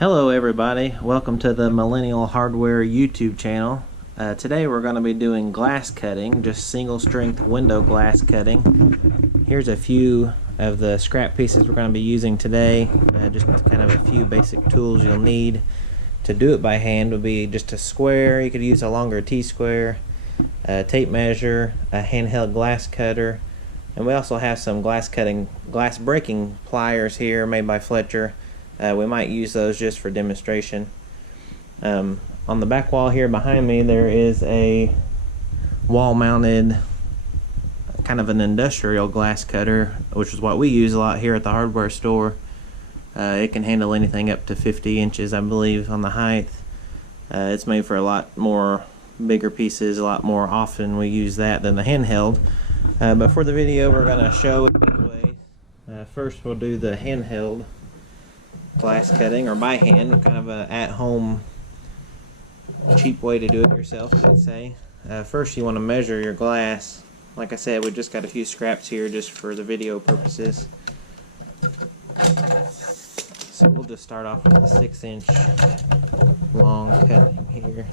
Hello everybody, welcome to the Millennial Hardware YouTube channel. Today we're going to be doing glass cutting, just single strength window glass cutting. Here's a few of the scrap pieces we're going to be using today. Just kind of a few basic tools you'll need to do it by hand would be just a square. You could use a longer T-square, a tape measure, a handheld glass cutter, and we also have some glass breaking pliers here made by Fletcher. We might use those just for demonstration. On the back wall here behind me there is a wall mounted kind of an industrial glass cutter, which is what we use a lot here at the hardware store. It can handle anything up to 50 inches I believe on the height. It's made for a lot more bigger pieces, a lot more often we use that than the handheld. But for the video we're going to show it this way. First we'll do the handheld glass cutting, or by hand, kind of a at-home cheap way to do it yourself, I'd say. First you want to measure your glass. Like I said, we just got a few scraps here just for the video purposes. So we'll just start off with a 6-inch long cutting here.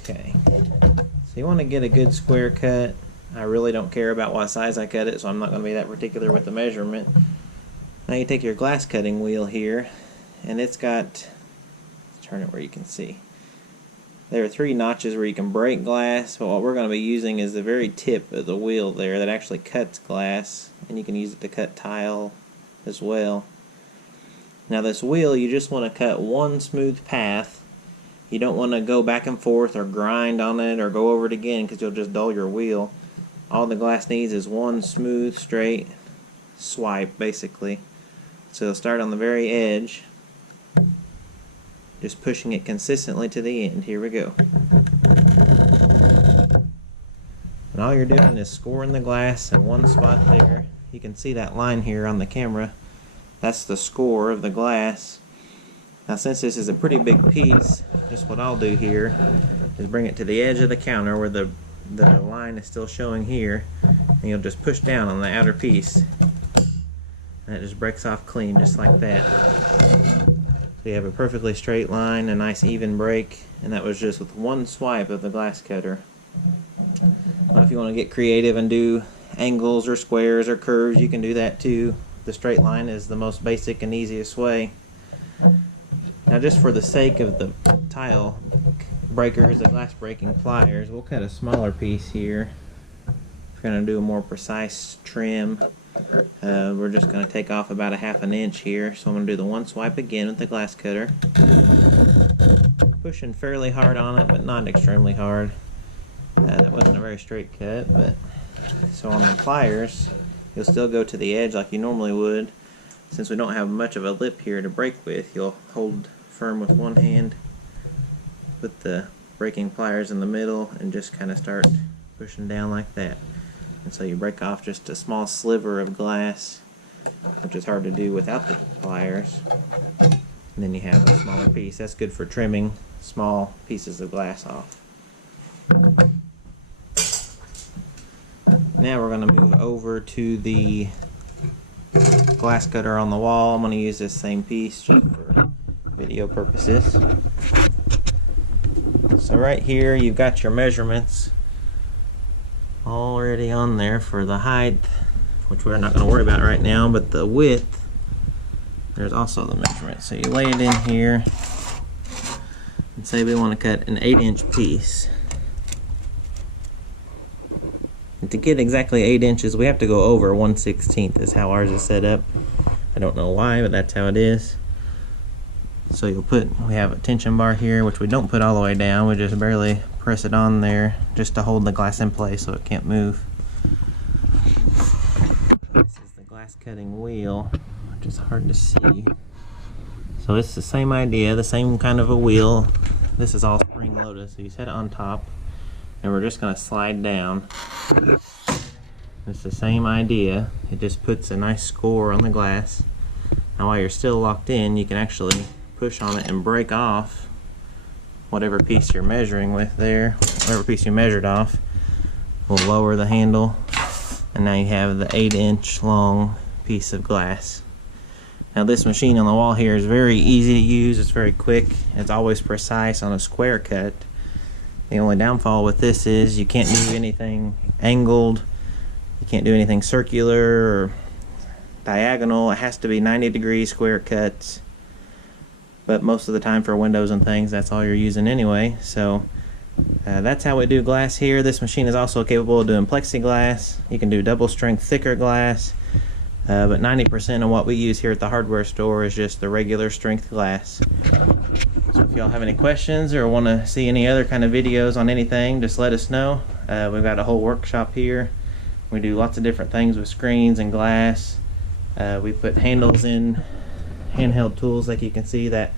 Okay, so you want to get a good square cut. I really don't care about what size I cut it, so I'm not going to be that particular with the measurement. Now you take your glass cutting wheel here, and it's got, let's turn it where you can see. There are 3 notches where you can break glass, but what we're going to be using is the very tip of the wheel there that actually cuts glass, and you can use it to cut tile as well. Now this wheel, you just want to cut one smooth path. You don't want to go back and forth or grind on it or go over it again, because you'll just dull your wheel. All the glass needs is one smooth, straight swipe, basically. So you'll start on the very edge, just pushing it consistently to the end. Here we go. And all you're doing is scoring the glass in one spot there. You can see that line here on the camera. That's the score of the glass. Now since this is a pretty big piece, just what I'll do here is bring it to the edge of the counter where the line is still showing here, and you'll just push down on the outer piece. And it just breaks off clean, just like that. So you have a perfectly straight line, a nice even break, and that was just with one swipe of the glass cutter. Well, if you want to get creative and do angles or squares or curves, you can do that too. The straight line is the most basic and easiest way. Now just for the sake of the tile breakers, the glass breaking pliers, we'll cut a smaller piece here. We're going to do a more precise trim. We're just going to take off about a ½ an inch here, so I'm going to do the one swipe again with the glass cutter. Pushing fairly hard on it, but not extremely hard. That wasn't a very straight cut, but so on the pliers, you'll still go to the edge like you normally would. Since we don't have much of a lip here to break with, you'll hold firm with one hand, put the breaking pliers in the middle, and just kind of start pushing down like that. And so you break off just a small sliver of glass, which is hard to do without the pliers. And then you have a smaller piece. That's good for trimming small pieces of glass off. Now we're going to move over to the glass cutter on the wall. I'm going to use this same piece just for video purposes. So right here you've got your measurements already on there for the height, which we're not going to worry about right now, but the width, there's also the measurement. So you lay it in here and say we want to cut an 8-inch piece. And to get exactly 8 inches, we have to go over 1/16 is how ours is set up. I don't know why, but that's how it is. So we have a tension bar here, which we don't put all the way down, we just barely press it on there just to hold the glass in place so it can't move. This is the glass cutting wheel, which is hard to see. So it's the same idea, the same kind of a wheel. This is all spring loaded, so you set it on top, and we're just going to slide down. It's the same idea, it just puts a nice score on the glass. Now while you're still locked in, you can actually push on it and break off whatever piece you're measuring with there. Whatever piece you measured off, we'll lower the handle, and now you have the 8-inch long piece of glass. Now this machine on the wall here is very easy to use. It's very quick. It's always precise on a square cut. The only downfall with this is you can't do anything angled. You can't do anything circular or diagonal. It has to be 90-degree square cuts. But most of the time for windows and things, that's all you're using anyway. So that's how we do glass here. This machine is also capable of doing plexiglass. You can do double strength thicker glass. But 90% of what we use here at the hardware store is just the regular strength glass. So if y'all have any questions or want to see any other kind of videos on anything, just let us know. We've got a whole workshop here. We do lots of different things with screens and glass. We put handles in handheld tools, like you can see that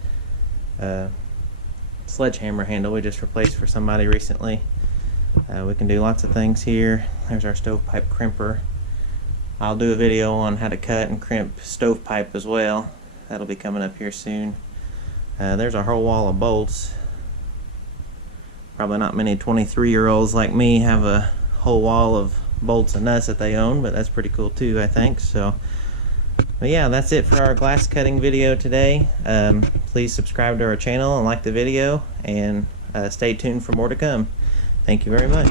sledgehammer handle we just replaced for somebody recently. We can do lots of things here. There's our stovepipe crimper. I'll do a video on how to cut and crimp stovepipe as well. That'll be coming up here soon. There's our whole wall of bolts. Probably not many 23-year-olds like me have a whole wall of bolts and nuts that they own, but that's pretty cool too, I think. So, but yeah, that's it for our glass cutting video today. Please subscribe to our channel and like the video, and stay tuned for more to come. Thank you very much.